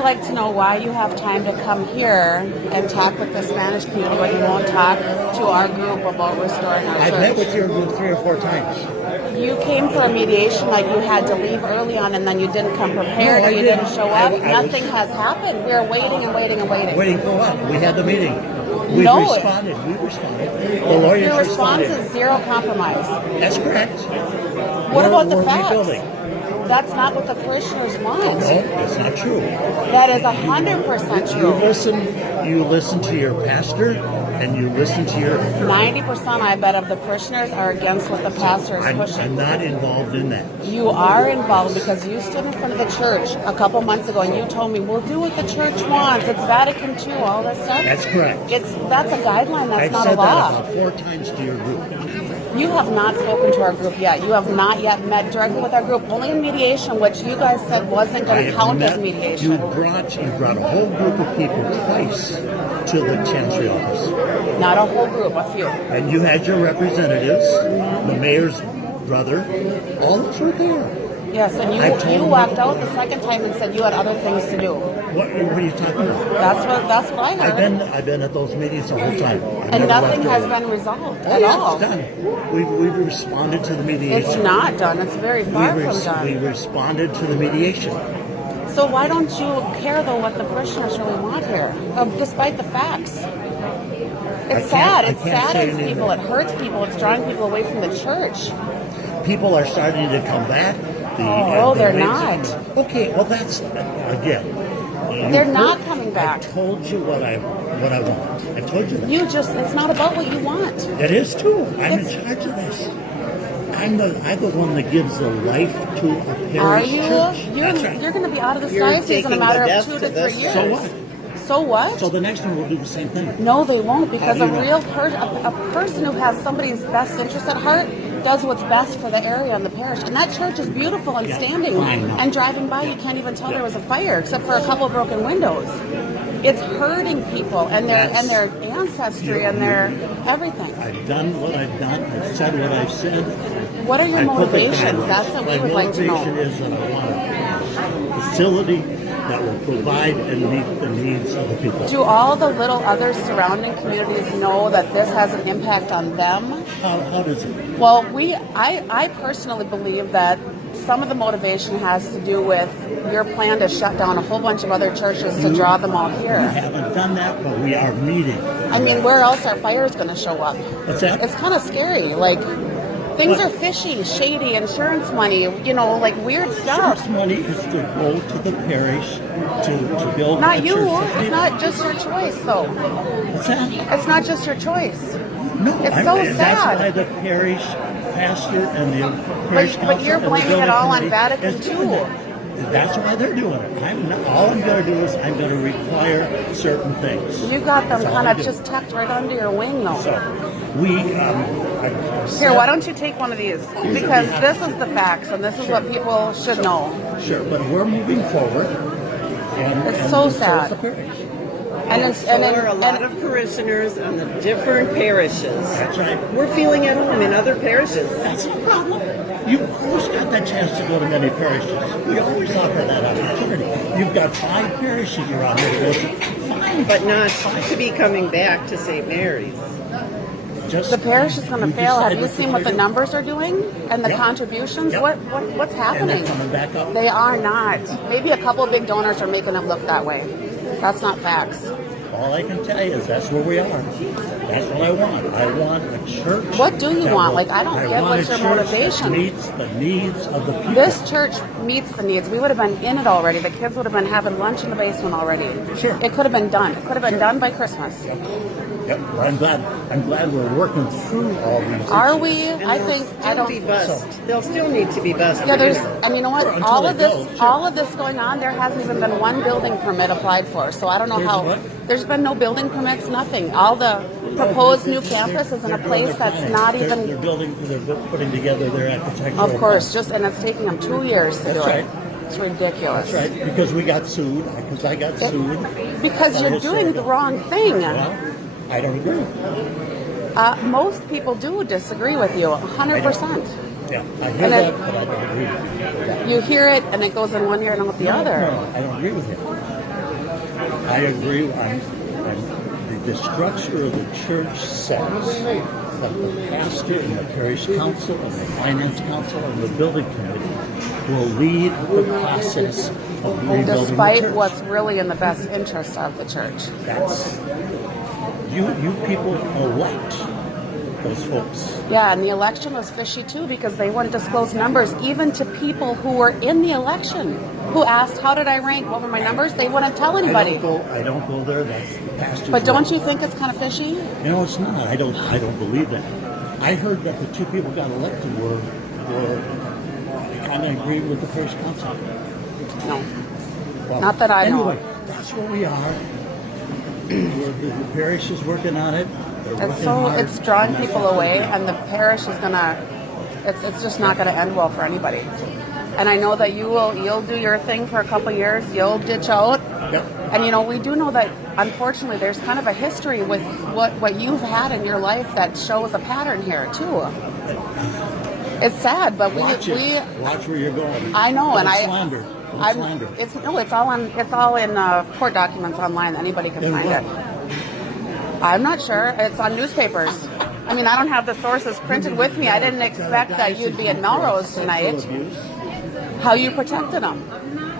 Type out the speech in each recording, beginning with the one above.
like to know why you have time to come here and talk with the Spanish community, but you won't talk to our group about restoring our church. I've met with your group 3 or 4 times. You came for a mediation like you had to leave early on and then you didn't come prepared or you didn't show up. Nothing has happened. We're waiting and waiting and waiting. Waiting for what? We had the meeting. We responded. The lawyers Your response responded. is zero compromise. That's correct. What about the facts? Rebuilding. That's not what the parishioners want. No, that's not true. That is 100% true. You listen to your pastor, and you listen to your... 90%, I bet, of the parishioners are against what the pastor is pushing. I'm not involved in that. You are involved because you stood in front of the church a couple months ago and you told me, we'll do what the church wants. It's Vatican II, all this stuff. That's correct. That's a guideline. That's not a law. I've said that about 4 times to your group. You have not spoken to our group yet. You have not yet met directly with our group. Only in mediation, which you guys said wasn't going to count as mediation. You brought a whole group of people twice to the Chancery office. Not a whole group, a few. And you had your representatives, the mayor's brother, all of us were there. Yes, and you walked out the second time and said you had other things to do. What are you talking about? That's what I heard. I've been at those meetings the whole time. And nothing has been resolved at all. It's done. We've responded to the mediation. It's not done. It's very far from done. We responded to the mediation. So why don't you care, though, what the parishioners really want here, despite the facts? It's sad. It saddens people. It hurts people. It's drawing people away from the church. People are starting to come back. They're not. Okay, well that's again. They're not coming back. I told you what I want. I told you that. It's not about what you want. It is too. I'm in charge of this. I'm the one that gives the life to a parish church. You're going to be out of this diocese in a matter of 2 to 3 years. So what? So what? So the next one will do the same thing. No, they won't, because a person who has somebody's best interest at heart does what's best for the area and the parish. And that church is beautiful and standing. And driving by, you can't even tell there was a fire, except for a couple of broken windows. It's hurting people and their ancestry and their everything. I've done what I've done. I've said what I've said. What are your motivations? That's what we would like to know. My motivation is that I want a facility that will provide and meet the needs of the people. Do all the little other surrounding communities know that this has an impact on them? How does it? Well, I personally believe that some of the motivation has to do with your plan to shut down a whole bunch of other churches to draw them all here. We haven't done that, but we are meeting. I mean, where else are fires going to show up? What's that? It's kind of scary. Like, things are fishy, shady, insurance money, like weird stuff. Insurance money is to go to the parish to build Not you. church. It's not just your choice, though. What's that? It's not just your choice. No, it's so sad. That's why the parish pastor and the parish council. But you're blaming it all on Vatican II. That's why they're doing it. All I'm going to do is I'm going to require certain things. You got them kind of just tucked right under your wing, though. So here, why don't you take one of these? Because this is the facts, and this is what people should know. Sure, but we're moving forward. It's so sad. And there are a lot of parishioners on the different parishes. That's right. We're feeling at home in other parishes. That's no problem. You always got that chance to go to many parishes. We always offer that opportunity. You've got 5 parishes around here. Fine. But not to be coming back to St. Mary's. The parish is going to fail. Have you seen what the numbers are doing and the contributions? Yep. What's happening? And they're coming back up. They are not. Maybe a couple of big donors are making it look that way. That's not facts. All I can tell you is that's where we are. That's what I want. I want a church. What do you want? I don't get what's your motivation. That meets the needs of the people. This church meets the needs. We would have been in it already. The kids would have been having lunch in the basement already. Sure. It could have been done. It could have been done by Christmas. Yep. I'm glad we're working through all these issues. Are we? And I think I don't. They'll still need to be bussed. Yeah, you know what? All of this going on, there hasn't even been one building permit applied for. So I don't know how. There's been no building permits, nothing. All the proposed new campus is in a place that's not even. They're putting together their architectural. Of course, and it's taking them 2 years to do it. It's ridiculous. That's right. Because we got sued. Because I got sued. Because you're doing the wrong thing. Well, I don't agree. Most people do disagree with you, 100%. Yeah, I hear And that, it- but I don't agree with it. You hear it, and it goes in one ear and out the other. No, I don't agree with him. I agree. The structure of the church says that the pastor and the parish council and the finance council and the building committee will lead the process of rebuilding the Despite church. what's really in the best interest of the church. That's you people elect those folks. Yeah, and the election was fishy too because they wouldn't disclose numbers even to people who were in the election who asked, how did I rank? What were my numbers? They wouldn't tell anybody. I don't go there. That's the pastor's But don't role. you think it's kind of fishy? No, it's not. I don't believe that. I heard that the two people got elected were kind of agreed with the parish council. No. Well, Not that I know. Anyway, that's where we are. The parish is working on it. They're working hard. It's drawing people away, and the parish is it's just not gonna end well for anybody. And I know that you'll do your thing for a couple years, you'll ditch out. Yep. And we do know that unfortunately there's kind of a history with what you've had in your life that shows a pattern here too. It's sad, but Watch we watch where you're going. I know, and Don't I slander. Don't I'm, slander. it's all in court documents online. Anybody can In find what? it. I'm not sure. It's on newspapers. I mean, I don't have the sources printed with me. I didn't expect that you'd be in Melrose tonight. How you protected them?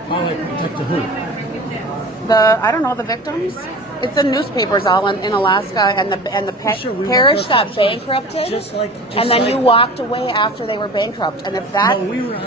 How I protected who? I don't know, the victims. It's in newspapers all in Alaska, and the Sure, we parish were got just like- bankrupted, just like- and then like- you walked away after they were bankrupt. And if that No, we were on